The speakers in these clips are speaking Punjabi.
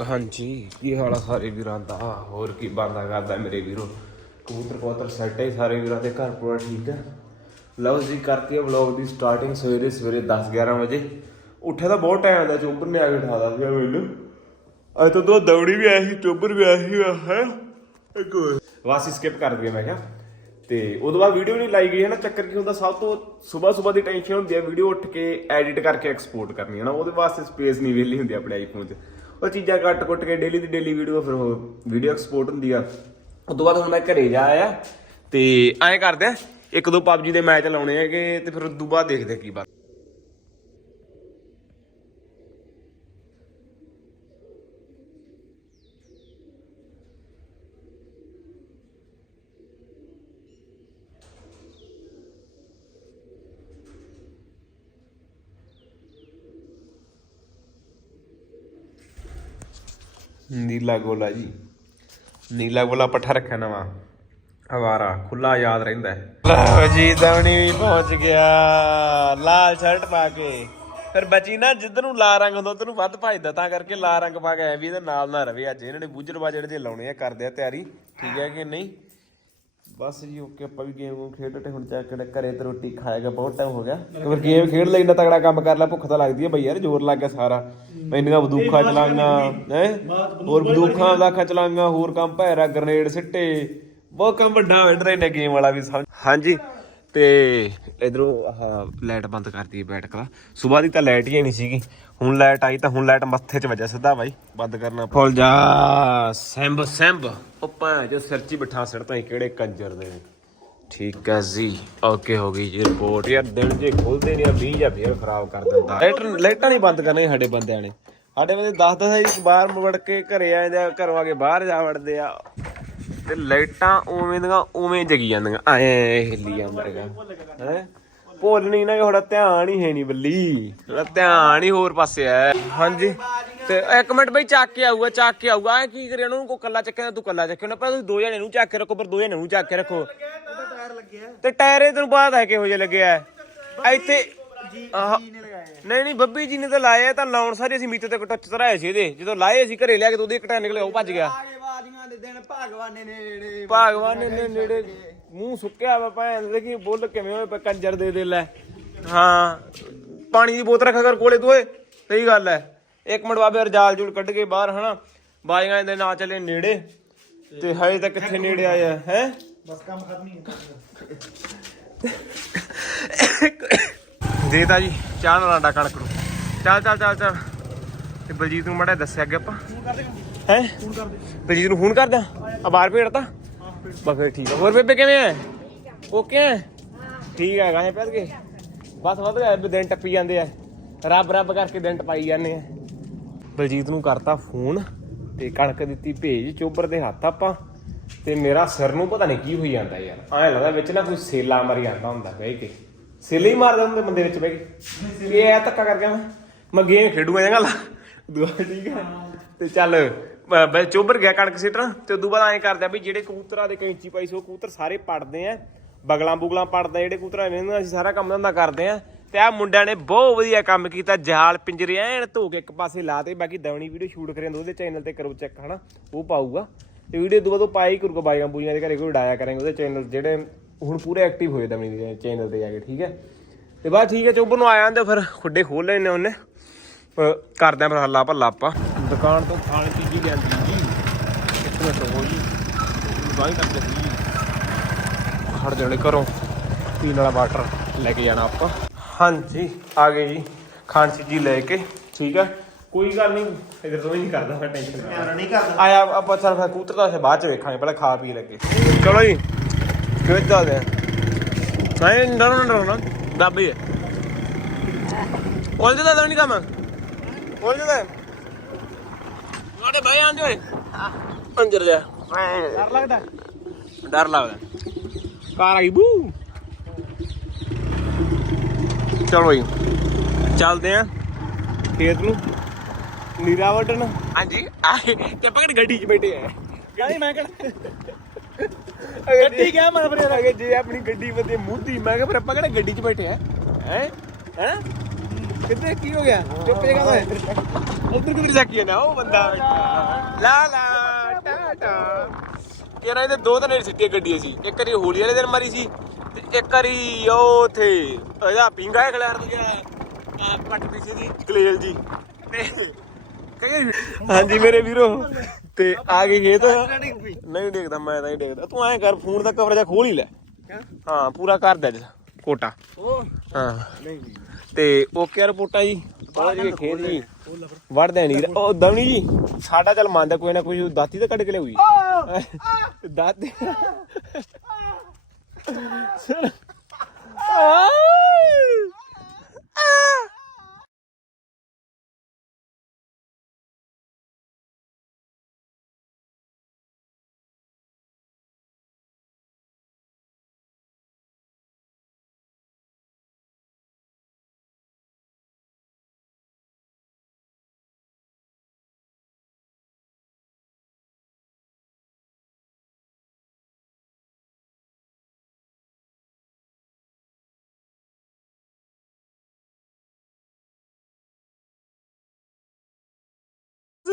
ਹਾਂਜੀ, ਕੀ ਹਾਲ ਆ ਸਾਰੇ ਵੀਰਾਂ ਦਾ? ਹੋਰ ਕੀ ਬੰਦਾ ਕਰਦਾ ਮੇਰੇ ਵੀਰੋ? ਕਬੂਤਰ ਕਬੂਤਰ ਸੈੱਟ ਹੈ ਸਾਰੇ ਵੀਰਾਂ ਦੇ, ਘਰ ਪੂਰਾ ਠੀਕ ਹੈ ਲਓ ਜੀ, ਕਰਤੀ ਵਲੌਗ ਦੀ ਸਟਾਰਟਿੰਗ ਸਵੇਰੇ ਸਵੇਰੇ 10 11 ਵਜੇ। ਉੱਠਿਆ ਤਾਂ ਬਹੁਤ ਟਾਈਮ ਆਉਂਦਾ ਚੋਬਰ ਨੇ ਆ ਕੇ ਉਠਾਦਾ ਪਿਆ ਮੈਨੂੰ। ਅੱਜ ਤਾਂ ਦੋ ਦੌੜੀ ਵੀ ਆਈ ਸੀ ਚੋਬਰ ਵੀ ਆਇਆ ਸੀ ਹੈ ਵਾਸੀ ਸਕਿਪ ਕਰ ਦਈਏ, ਮੈਂ ਕਿਹਾ। ਤੇ ਉਦੋਂ ਬਾਅਦ ਵੀਡੀਓ ਨਹੀਂ ਲਾਈ ਗਈ ਹੈ ਨਾ, ਚੱਕਰ ਕੀ ਹੁੰਦਾ, ਸਭ ਤੋਂ ਸਵੇਰ ਸਵੇਰ ਦੀ ਟੈਨਸ਼ਨ ਹੁੰਦੀ ਹੈ ਵੀਡੀਓ ਉੱਠ ਕੇ ਐਡਿਟ ਕਰਕੇ ਐਕਸਪੋਰਟ ਕਰਨੀ ਹੈ ਨਾ, ਉਹਦੇ ਵਾਸਤੇ ਸਪੇਸ ਨਹੀਂ ਵਿਹਲੀ ਹੁੰਦੀ ਆਪਣੇ ਆਈਫੋਨ 'ਚ। ਉਹ ਚੀਜ਼ਾਂ ਕੱਟ-ਕੁੱਟ ਕੇ ਡੇਲੀ ਦੀ ਡੇਲੀ ਵੀਡੀਓ ਫਿਰ ਉਹ ਵੀਡੀਓ ਐਕਸਪੋਰਟ ਹੁੰਦੀ ਆ। ਉਦੋਂ ਬਾਅਦ ਹੁਣ ਮੈਂ ਘਰੇ ਜਾ ਆਇਆ ਤੇ ਐਂ ਕਰਦੇ ਆ, ਇੱਕ ਦੋ ਪਬਜੀ ਦੇ ਮੈਚ ਲਾਉਣੇ ਹੈਗੇ ਤੇ ਫਿਰ ਉਦੋਂ ਬਾਅਦ ਦੇਖਦੇ ਕੀ ਬਾਤ ਨੀਲਾ ਗੋਲਾ ਜੀ। ਨੀਲਾ ਗੋਲਾ ਪੱਠਾ ਰੱਖਿਆ ਨਵਾਂ। ਹਵਾਰਾ ਖੁੱਲਾ ਯਾਦ ਰਹਿੰਦਾ ਲਓ ਜੀ, ਦਵਣੀ ਵੀ ਪਹੁੰਚ ਗਿਆ। ਲਾਲ ਸ਼ਰਟ ਪਾ ਕੇ। ਫਿਰ ਬਚੀ ਨਾ ਜਿੱਧਰ ਨੂੰ ਲਾਲ ਰੰਗ ਹੁੰਦਾ ਉਧਰ ਨੂੰ ਵੱਧ ਭਜਦਾ ਤਾਂ ਕਰਕੇ ਲਾਲ ਰੰਗ ਪਾ ਕੇ ਆਇਆ ਵੀ ਇਹਦੇ ਨਾਲ ਨਾ ਰਵੇ ਅੱਜ। ਇਹਨਾਂ ਨੇ ਬੂਝੜ ਬਾਜੜ ਜੇ ਲਾਉਣੇ ਆ, ਕਰਦੇ ਆ ਤਿਆਰੀ। ਠੀਕ ਹੈ ਕਿ ਨਹੀਂ? ਬਸ ਜੀ ਓਕੇ ਆਪਾਂ ਵੀ ਗੇਮ ਨੂੰ ਖੇਡ ਤੇ ਹੁਣ ਚੱਕ ਕੇ ਘਰੇ ਤੇ ਰੋਟੀ ਖਾਏਗਾ ਬਹੁਤ ਟਾਈਮ ਹੋ ਗਿਆ। ਫਿਰ ਗੇਮ ਖੇਡ ਲਈ ਨਾ ਤਗੜਾ ਕੰਮ ਕਰ ਲੈ ਭੁੱਖ ਤਾਂ ਲੱਗਦੀ ਹੈ ਬਈ ਯਾਰ ਜ਼ੋਰ ਲੱਗ ਗਿਆ ਸਾਰਾ। ਇੰਨੀਆਂ ਬੰਦੂਕਾਂ ਚਲਾਈਆਂ ਹੈ? ਹੋਰ ਬੰਦੂਕਾਂ ਦਾ ਚਲਾਈਆਂ ਹੋਰ ਕੰਮ ਭੈਰਾ ਗ੍ਰਨੇਡ ਸਿੱਟੇ। ਬਹੁਤ ਕੰਮ ਵੱਡਾ ਹੋ ਰਿਹਾ ਨੇ ਗੇਮ ਵਾਲਾ ਵੀ ਸਮਝ? ਹਾਂਜੀ। ਤੇ ਇਧਰੋਂ ਆਹ ਲਾਈਟ ਬੰਦ ਕਰਤੀ ਬੈਠਕ ਦਾ ਸਵੇਰ ਦੀ ਤਾਂ ਲਾਈਟ ਹੀ ਨਹੀਂ ਸੀਗੀ। ਹੁਣ ਲਾਈਟ ਆਈ ਤਾਂ ਹੁਣ ਲਾਈਟ ਮੱਥੇ 'ਚ ਵੱਜਿਆ ਸਿੱਧਾ ਬਾਈ। ਬੰਦ ਕਰਨਾ ਫੁੱਲ ਜਾ ਸੈਂਬ ਸੈਂਬ। ਭਾਂ ਜੋ ਸਿਰ 'ਚ ਹੀ ਬਿਠਾ ਸੜਤਾ ਕਿਹੜੇ ਕੰਜਰ ਦੇ ਨੇ। ਠੀਕ ਹੈ ਜੀ ਓਕੇ ਹੋ ਗਈ ਜੀ ਰਿਪੋਰਟ ਯਾਰ ਦਿਨ ਜੇ ਖੋਲਦੇ ਨਹੀਂ ਆ 20 ਜਾਂ ਫੇਰ ਖਰਾਬ ਕਰ ਦਿੰਦਾ। ਲਾਈਟ ਲਾਈਟਾਂ ਨਹੀਂ ਬੰਦ ਕਰਨੇ ਸਾਡੇ ਬੰਦਿਆਂ ਨੇ। ਸਾਡੇ ਬੰਦੇ 10 10 ਇੱਕ ਬਾਹਰ ਮੁੜ ਕੇ ਘਰੇ ਆ ਜਾਂਦੇ ਆ ਘਰੋਂ ਆ ਕੇ ਬਾਹਰ ਜਾ ਵੜਦੇ ਆ। ਤੇ ਲਾਈਟਾਂ ਉਵੇਂ ਦੀਆਂ ਉਵੇਂ ਜਗੀ ਜਾਂਦੀਆਂ। ਐ ਹਿੱਲੀ ਜਾਂਦਾ ਹੈਗਾ ਹੈ? ਭੁੱਲ ਨਹੀਂ ਨਾ ਥੋੜਾ ਧਿਆਨ ਹੀ ਹੈ ਨਹੀਂ ਬੱਲੀ। ਥੋੜਾ ਧਿਆਨ ਹੀ ਹੋਰ ਪਾਸੇ ਆ। ਹਾਂਜੀ। ਤੇ ਇੱਕ ਮਿੰਟ ਬਈ ਚੱਕ ਕੇ ਆਊਗਾ ਚੱਕ ਕੇ ਆਊਗਾ। ਐ ਕੀ ਕਰਿਆ ਉਹਨੂੰ ਕੋ ਕੱਲਾ ਚੱਕਿਆ ਤੂੰ ਕੱਲਾ ਚੱਕਿਆ। ਨਾ ਪਰ ਤੁਸੀਂ ਦੋ ਜਣੇ ਨੂੰ ਚੱਕ ਕੇ ਰੱਖੋ ਪਰ ਦੋ ਜਣੇ ਨੂੰ ਚੱਕ ਕੇ ਰੱਖੋ। ਤੇ ਟਾਇਰ ਇਹ ਤੈਨੂੰ ਬਾਅਦ ਹੈ ਕਿਹੋ ਜਿਹਾ ਲੱਗਿਆ ਇੱਥੇ ਨਹੀਂ ਨਹੀਂ ਬੱਬੀ ਜੀ ਨੇ ਤਾਂ ਲਾਇਆ ਤਾਂ ਲਾਉਣ ਸਾਰੇ ਅਸੀਂ ਮੀਤੇ ਤੇ ਟੱਚ ਤਰਾਏ ਸੀ ਇਹਦੇ। ਜਦੋਂ ਲਾਏ ਅਸੀਂ ਘਰੇ ਲਿਆ ਕੇ ਤੇ ਉਹਦੀ ਇੱਕ ਟਾਇਰ ਨਿਕਲਿਆ ਉਹ ਭੱਜ ਗਿਆ। ਆਗੇ ਬਾਜ਼ੀਆਂ ਦੇ ਦਿਨ ਭਗਵਾਨ ਨੇ ਨੇੜੇ ਭਗਵਾਨ ਨੇ ਨੇੜੇ ਮੂੰਹ ਸੁੱਕਿਆ ਵਾ ਭੈਣ ਦੇ ਕੀ ਬੁੱਲ ਕਿਵੇਂ ਹੋਏ ਪਏ ਕੰਜਰ ਦੇ ਦੇ ਲੈ ਹਾਂ ਪਾਣੀ ਦੀ ਬੋਤਲ ਰੱਖਿਆ ਕਰ ਕੋਲੇ ਤੂੰ ਓਏ ਸਹੀ ਗੱਲ ਐ। ਇੱਕ ਮਿੰਟ ਬਾਬੇ ਰਜਾਲ ਜੂਲ ਕੱਢ ਕੇ ਬਾਹਰ ਹਨਾ? ਬਾਈਆਂ ਦੇ ਨਾਂ ਚੱਲੇ ਨੇੜੇ ਤੇ ਹਜੇ ਤੱਕ ਕਿੱਥੇ ਨੇੜੇ ਆਇਆ ਹੈ? ਬਸ ਕੰਮ ਖਤਮ ਹੀ ਹੈ ਦੇਤਾ ਜੀ ਚਾਹ ਨਾਲ ਆਂਡਾ ਕਣਕ ਨੂੰ। ਚੱਲ ਚੱਲ ਚੱਲ ਚੱਲ। ਤੇ ਬਲਜੀਤ ਨੂੰ ਮੜਾ ਦੱਸਿਆ ਅੱਗੇ ਆਪਾਂ। ਹੈ? ਬਲਜੀਤ ਨੂੰ ਫੋਨ ਕਰਦਾ? ਆ ਬਾਹਰ ਭੇੜਤਾ? ਬਸ ਫਿਰ ਠੀਕ ਆ। ਹੋਰ ਬੇਬੇ ਕਿਵੇਂ ਐ? ਓਕੇ ਐ? ਠੀਕ ਆ ਗਾਏ ਪੈਦ ਕੇ ਬਸ ਵਧ ਗਿਆ ਦਿਨ ਟੱਪੀ ਜਾਂਦੇ ਆ। ਰੱਬ ਰੱਬ ਕਰਕੇ ਦਿਨ ਟਪਾਈ ਜਾਂਦੇ ਆ। ਬਲਜੀਤ ਨੂੰ ਕਰਤਾ ਫੋਨ ਤੇ ਕਣਕ ਦਿੱਤੀ ਭੇਜ ਚੋਬਰ ਦੇ ਹੱਥ ਆਪਾਂ। ਤੇ ਮੇਰਾ ਸਿਰ ਨੂੰ ਪਤਾ ਨਹੀਂ ਕੀ ਹੋਈ ਜਾਂਦਾ ਯਾਰ। ਐਂ ਲੱਗਦਾ ਵਿੱਚ ਨਾ ਕੋਈ ਸੇਲਾ ਮਰ ਜਾਂਦਾ ਹੁੰਦਾ ਬਹਿ ਕੇ। ਸੇਲੇ ਹੀ ਮਾਰਦਾ ਹੁੰਦੇ ਬੰਦੇ ਵਿੱਚ ਬਹਿ ਕੇ। ਕੀ ਐ ਧੱਕਾ ਕਰ ਗਿਆ ਮੈਂ। ਮੈਂ ਗੇਮ ਖੇਡੂਗਾ ਜੰਗਾ ਲਾ ਦੁਆ ਠੀਕ ਹੈ ਤੇ ਚੱਲ ਬਈ ਚੋਬਰ ਗਿਆ ਕਣਕ ਸਿੱਟਣ। ਤੇ ਉਦੋਂ ਬਾਅਦ ਐਂ ਕਰਦਾ ਵੀ ਜਿਹੜੇ ਕਬੂਤਰਾਂ ਦੇ ਕੈਂਚੀ ਪਾਈ ਸੋ ਕਬੂਤਰ ਸਾਰੇ ਪੜਦੇ ਆ। ਬਗਲਾਂ ਬੁਗਲਾਂ ਪੜਦਾ, ਜਿਹੜੇ ਕਬੂਤਰਾਂ ਨੇ ਅਸੀਂ ਸਾਰਾ ਕੰਮ ਧੰਦਾ ਕਰਦੇ ਆ। ਤੇ ਆ ਮੁੰਡਿਆਂ ਨੇ ਬਹੁਤ ਵਧੀਆ ਕੰਮ ਕੀਤਾ ਜਾਲ ਪਿੰਜਰੇ ਐਨ ਧੋ ਕੇ ਇੱਕ ਪਾਸੇ ਲਾਤੇ ਬਾਕੀ ਦਵਣੀ ਵੀਡੀਓ ਸ਼ੂਟ ਕਰਿਆ ਉਹਦੇ ਚੈਨਲ ਤੇ ਕਰੋ ਚੈੱਕ ਹਨਾ? ਉਹ ਪਾਊਗਾ। ਤੇ ਵੀਡੀਓ ਬਾਅਦ ਤੋਂ ਪਾਈ ਕਰੂਗਾ ਬਾਈਆਂ ਬੂਈਆਂ ਦੇ ਘਰੇ ਕੋਈ ਉਡਾਇਆ ਕਰਾਂਗੇ, ਉਹਦੇ ਚੈਨਲ ਜਿਹੜੇ ਹੁਣ ਪੂਰੇ ਐਕਟਿਵ ਹੋਏ ਦੇ ਚੈਨਲ ਤੇ ਜਾ ਕੇ ਠੀਕ ਹੈ? ਤੇ ਬਾਅਦ ਠੀਕ ਹੈ ਚੋਬਰ ਨੂੰ ਆਇਆ ਤੇ ਫਿਰ ਖੁੱਡੇ ਖੋਲ ਲੈਣੇ ਉਹਨੇ। ਕਰਦੇ ਆ ਫਿਰ ਹੱਲਾ ਭੱਲਾ ਆਪਾਂ। ਦੁਕਾਨ ਤੋਂ ਖਾਣ ਚੀਜ਼ੀ ਲਿਆਂਦੀ ਜੀ। ਇੱਕ ਮਿੰਟ ਹੋ ਜੀ। ਬਾਈ ਕਰਦੇ ਸੀ ਖੜ ਜਾਣੇ ਘਰੋਂ। ਪੀਣ ਵਾਲਾ ਵਾਟਰ ਲੈ ਕੇ ਜਾਣਾ ਆਪਾਂ। ਹਾਂਜੀ ਆ ਗਏ ਜੀ ਖਾਣ ਚੀਜ਼ੀ ਲੈ ਕੇ ਠੀਕ ਹੈ? ਕੋਈ ਗੱਲ ਨਹੀਂ ਇਧਰ ਤੋਂ ਨਹੀਂ ਕਰਦਾ ਮੈਂ ਟੈਨਸ਼ਨ ਨਹੀਂ ਕਰਦਾ। ਆਇਆ ਆਪਾਂ ਚੱਲ ਫਿਰ ਕੂਤਰ ਦਾ ਅਸੀਂ ਬਾਅਦ ਚ ਵੇਖਾਂਗੇ ਪਹਿਲਾਂ ਖਾ ਪੀ ਲੱਗੇ ਚਲੋ ਜੀ। ਡਰੋ ਨਾ ਡਰੋ ਨਾ। ਦੱਬੀ ਹੈ। ਉਲਝ ਦਾ ਨਹੀਂ ਕੰਮ ਉਲਝ ਦਾ ਸਾਡੇ ਭਾਈ ਆਂਦੇ ਹੋਏ। ਅੰਦਰ ਜਾ ਡਰ ਲੱਗਦਾ। ਡਰ ਲੱਗਦਾ। ਕਾਰ ਆਈ ਬੂ। ਚਲੋ ਜੀ। ਚੱਲਦੇ ਆ। ਖੇਤ ਨੂੰ। ਨੀਰਾ ਵਟਣ ਹਾਂਜੀ। ਤੇ ਪਕੜ ਗੱਡੀ 'ਚ ਬੈਠੇ ਆ। ਗਾਲੀ ਮੈਂ ਕਿਹੜਾ ਗੱਡੀ ਕਿਆ ਮਨ ਫਿਰ ਅਗੇ ਜੇ ਆਪਣੀ ਗੱਡੀ ਵਧੇ ਮੂਧੀ ਮੈਂ ਕਿਹਾ ਫਿਰ ਆਪਾਂ ਕਿਹੜਾ ਗੱਡੀ 'ਚ ਬੈਠੇ ਆ? ਹੈ? ਹੈ? ਕਿੱਥੇ ਕੀ ਹੋ ਗਿਆ? ਚੁੱਪ ਜਗਾ ਮੈਂ ਉਧਰ ਕਿਧਰ ਚੱਕੀ ਨਾ ਉਹ ਬੰਦਾ? ਲਾ ਲਾ ਟਾਟਾ ਯਾਰ ਇਹਦੇ ਦੋ ਤਿੰਨ ਸਿੱਟੀਆਂ ਗੱਡੀਆਂ ਸੀ। ਇੱਕ ਵਾਰੀ ਹੋਲੀ ਵਾਲੇ ਦਿਨ ਮਾਰੀ ਸੀ ਤੇ ਇੱਕ ਵਾਰੀ ਉਹ ਉਥੇ ਇਹਦਾ ਪਿੰਗਾ ਖਿਲਾਰ ਗਿਆ ਆ ਪੱਟ ਪਿੱਛੇ ਦੀ ਗਲੇਲ ਜੀ। ਤੇ ਕਹੇ ਹਾਂਜੀ ਮੇਰੇ ਵੀਰੋ। ਤੇ ਆ ਗਏ ਖੇਤ। ਨਹੀਂ ਦੇਖਦਾ ਮੈਂ ਤਾਂ ਨਹੀਂ ਦੇਖਦਾ। ਤੂੰ ਐਂ ਕਰ ਫੋਨ ਦਾ ਕਵਰ ਜਾ ਖੋਲ ਹੀ ਲੈ। ਹਾਂ ਪੂਰਾ ਕਰ ਦੇ ਕੋਟਾ। ਉਹ। ਹਾਂ। ਨਹੀਂ ਤੇ ਓਕੇ ਰਿਪੋਰਟਾਂ ਜੀ। ਬਾਹਰ ਜੀ ਖੇਤ ਜੀ। ਵੜਦੇ ਨਹੀਂ ਉਹ ਦਵਣੀ ਜੀ ਸਾਡਾ ਚੱਲ ਮੰਨਦਾ ਕੋਈ ਨਾ ਕੋਈ ਦਾਤੀ ਤਾਂ ਕੱਢ ਕੇ ਲਿਆਉਈ ਦਾਤੀ।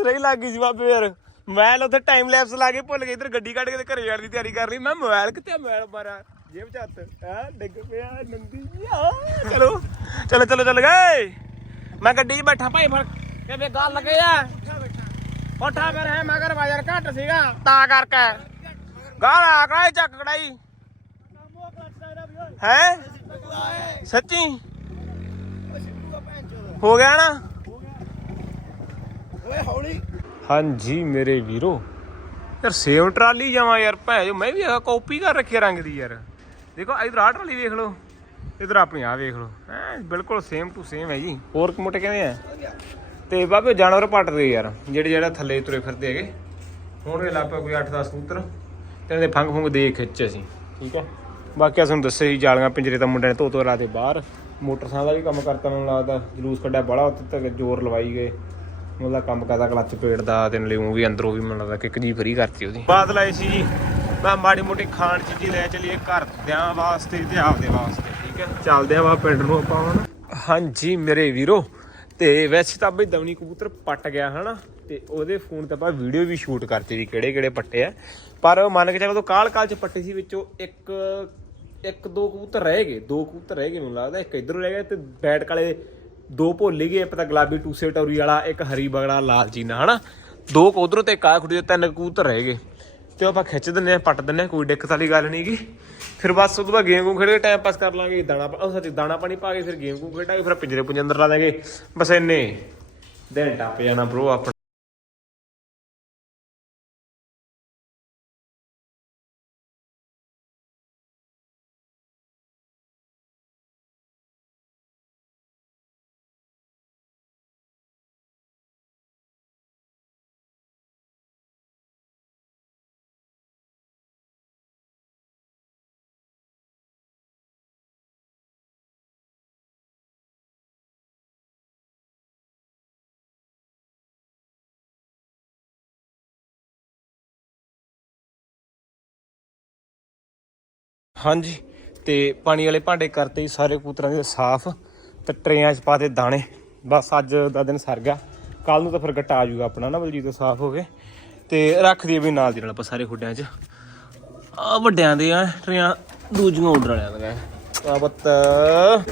ਸੁਣ ਸਹੀ ਲੱਗ ਗਈ ਸੀ ਬਾਬੇ ਯਾਰ। ਮੈਂ ਉੱਥੇ ਟਾਈਮ ਲੈਪਸ ਲਾ ਕੇ ਭੁੱਲ ਗਿਆ ਇਧਰ ਗੱਡੀ ਕੱਢ ਕੇ ਤੇ ਘਰੇ ਜਾਣ ਦੀ ਤਿਆਰੀ ਕਰ ਲਈ। ਮੈਂ ਮੋਬਾਈਲ ਕਿੱਥੇ ਮੋਬਾਈਲ ਮਾਰਾ, ਜੇਬ ਚ ਹੱਥ। ਆ ਡਿੱਗ ਪਿਆ ਨੰਦੀ ਆ ਚਲੋ ਚਲੋ ਚਲੋ, ਚੱਲ ਗਏ। ਮੈਂ ਗੱਡੀ 'ਚ ਬੈਠਾ, ਭਾਈ ਫਿਰ ਕਿਵੇਂ ਗੱਲ ਲੱਗੇ ਆ? ਉੱਠਾ ਫਿਰ ਹੈ ਮਗਰ ਬਾਜ਼ਾਰ ਘੱਟ ਸੀਗਾ। ਤਾਂ ਕਰਕੇ। ਗਾਲ ਆ ਕੜਾਈ ਚੱਕ ਕੜਾਈ ਹੈ? ਸੱਚੀ? ਹੋ ਗਿਆ ਨਾ? ਓਏ ਹੌਲੀ। ਹਾਂਜੀ ਮੇਰੇ ਵੀਰੋ। ਯਾਰ ਸੇਮ ਟਰਾਲੀ ਜਾਵਾਂ ਯਾਰ ਭੈ ਜੋ ਮੈਂ ਵੀ ਇਹ ਕਾਪੀ ਕਰ ਰੱਖੀ ਰੰਗ ਦੀ ਯਾਰ। ਦੇਖੋ, ਇਧਰ ਆਹ ਟਰਾਲੀ ਵੇਖ ਲਓ, ਇਧਰ ਆਪਣੀ ਆ ਵੇਖ ਲਓ। ਐ ਬਿਲਕੁਲ ਸੇਮ ਟੂ ਸੇਮ ਹੈ ਜੀ। ਹੋਰ ਮੋਟੇ ਕਹਿੰਦੇ ਆ? ਤੇ ਬਾਬੇ ਜਾਨਵਰ ਪੱਟਦੇ ਯਾਰ, ਜਿਹੜੇ ਜਿਹੜਾ ਥੱਲੇ ਤੁਰੇ ਫਿਰਦੇ ਹੈਗੇ। ਹੁਣ ਇਹ ਲਾਪਾ ਕੋਈ 8-10 ਕਬੂਤਰ, ਤੇ ਇਹਦੇ ਫੰਗ ਫੁੰਗ ਦੇ ਖਿੱਚ ਅਸੀਂ, ਠੀਕ ਹੈ? ਬਾਕੀ ਆ ਤੁਹਾਨੂੰ ਦੱਸਿਆ ਸੀ ਜਾਲੀਆਂ ਪਿੰਜਰੇ ਤਾਂ ਮੁੰਡਿਆਂ ਨੇ ਧੋ ਧੋ ਰਾਤੇ ਬਾਹਰ। ਮੋਟਰਸਾਈਕਲ ਦਾ ਵੀ ਕੰਮ ਕਰਤਾ ਮੈਨੂੰ ਲੱਗਦਾ, ਜਲੂਸ ਕੱਢਿਆ, ਬੜਾ ਉੱਤੇ ਤੱਕ ਜ਼ੋਰ ਲਵਾਈ ਗਏ। ਉਹਦਾ ਕੰਮ ਕਰਦਾ ਕਲੱਚ ਪੇੜ ਦਾ ਤੇ ਨਾਲੇ ਉਹ ਵੀ ਅੰਦਰੋਂ ਵੀ ਮੈਨੂੰ ਲੱਗਦਾ ਕਿੱਕ ਜੀ ਫਰੀ ਕਰਤੀ ਉਹਦੀ। ਬਾਦਲ ਆਏ ਸੀ ਜੀ ਮੈਂ ਮਾੜੀ ਮੋਟੀ ਖਾਣ ਚੀਜ਼ੀ ਲੈ ਚਲੀਏ ਘਰਦਿਆਂ ਵਾਸਤੇ ਤੇ ਆਪਦੇ ਵਾਸਤੇ ਠੀਕ ਹੈ? ਚੱਲਦੇ ਆ ਵਾ ਪਿੰਡ ਨੂੰ ਆਪਾਂ ਹੁਣ। ਹਾਂਜੀ ਮੇਰੇ ਵੀਰੋ ਤੇ ਵੈਸੇ ਤਾਂ ਬਈ ਦਵਨੀ ਕਬੂਤਰ ਪੱਟ ਗਿਆ ਹਨਾ? ਤੇ ਉਹਦੇ ਫੋਨ ਤੇ ਆਪਾਂ ਵੀਡੀਓ ਵੀ ਸ਼ੂਟ ਕਰਤੀ ਵੀ ਕਿਹੜੇ ਕਿਹੜੇ ਪੱਟੇ ਆ। ਪਰ ਮੰਨ ਕੇ ਚੱਲੋ ਤੋਂ ਕਾਲ ਕਾਲ ਚ ਪੱਟੇ ਸੀ ਵਿੱਚੋਂ ਇੱਕ ਇੱਕ ਦੋ ਕਬੂਤਰ ਰਹਿ ਗਏ ਦੋ ਕਬੂਤਰ ਰਹਿ ਗਏ ਮੈਨੂੰ ਲੱਗਦਾ ਇੱਕ ਇਧਰੋਂ ਰਹਿ ਗਿਆ ਤੇ ਬੈਟ ਕਾਲੇ ਦੋ ਭੁੱਲ ਗਏ ਇੱਕ ਤਾਂ ਗੁਲਾਬੀ ਟੂਸੇ ਟੌਰੀ ਵਾਲਾ, ਇੱਕ ਹਰੀ ਬਗੜਾ, ਲਾਲ ਚੀਨਾ ਹਨਾ? ਦੋ ਉਧਰੋਂ ਤੇ ਕਾ ਖੁੜੀ ਤਿੰਨ ਕਬੂਤਰ ਰਹਿ ਗਏ। ਤੇ ਉਹ ਆਪਾਂ ਖਿੱਚ ਦਿੰਨੇ ਆ ਪੱਟ ਦਿੰਨੇ ਆ ਕੋਈ ਦਿੱਕਤ ਵਾਲੀ ਗੱਲ ਨਹੀਂਗੀ ਫਿਰ ਬਸ ਉਦੋਂ ਬਾਅਦ ਗੇਮ ਗੂਮ ਖੇਡ ਕੇ ਟਾਈਮ ਪਾਸ ਕਰ ਲਾਂਗੇ, ਦਾਣਾ ਪਾ- ਉਹ ਸੱਚ ਦਾਣਾ ਪਾਣੀ ਪਾ ਕੇ ਫਿਰ ਗੇਮ ਗੂਮ ਖੇਡਾਂਗੇ, ਫਿਰ ਪਿੰਜਰੇ ਪੁੰਜਰੇ ਅੰਦਰ ਲਾ ਦਾਂਗੇ ਬਸ ਇੰਨੇ ਦਿਨ ਟੱਪ ਜਾਣਾ ਬ్రో ਆਪਣਾ। ਹਾਂਜੀ, ਤੇ ਪਾਣੀ ਵਾਲੇ ਭਾਂਡੇ ਕਰਤੇ ਸਾਰੇ ਕੂਤਰਾਂ ਦੇ ਸਾਫ਼, ਤੇ ਟਰੇਆਂ 'ਚ ਪਾ ਦੇ ਦਾਣੇ। ਬਸ ਅੱਜ ਦਾ ਦਿਨ ਸਰ ਗਿਆ। ਕੱਲ ਨੂੰ ਤਾਂ ਫਿਰ ਗੱਟਾ ਆ ਜਾਊਗਾ ਆਪਣਾ ਨਾ, ਬਲਜੀਤ ਤੋਂ ਸਾਫ਼ ਹੋ ਗਏ ਤੇ ਰੱਖ ਦਈਏ ਵੀ ਨਾਲ ਦੀ ਨਾਲ ਆਪਾਂ ਸਾਰੇ ਖੁੱਡਿਆਂ 'ਚ। ਆ ਵੱਡਿਆਂ ਦੇ ਆ, ਟਰੇਆਂ ਦੂਜੀਆਂ ਆਰਡਰ ਵਾਲਿਆਂ ਦੀਆਂ। ਆ ਬੱਤ,